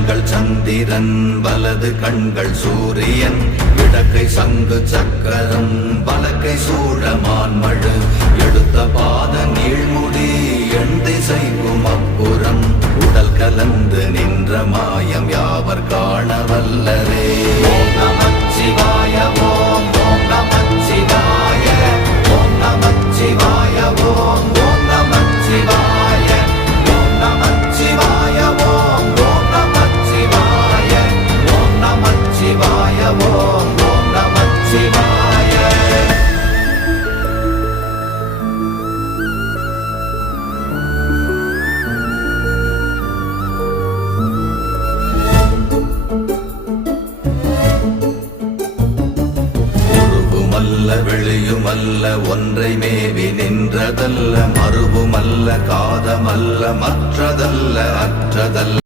கண்கள் சந்திரன் வலது கண்கள் சூரியன் இடக்கை சங்கு சக்கரம் வலக்கை சூழமான்மழு எடுத்த பாத நீழ்முடி எண் திசைக்கும் அப்புறம் உடல் கலந்து நின்ற மாயம் யாவர் காண வல்லரே. ஓம் நமச்சிவாய ஓம் ஓம் நமச்சிவாய ஓம் நமச்சிவாய ஓம் ஓம் நமச்சிவாய ஓம் நமச்சிவாய ஓம் ஓம் நமச்சிவாய ஓம் நமச்சிவாய ஓம் ஓம் நமச்சிவாய. வெளியுமல்ல ஒன்றை மேவி நின்றதல்ல மறுவுமல்ல காதமல்ல மற்றதல்ல அற்றதல்ல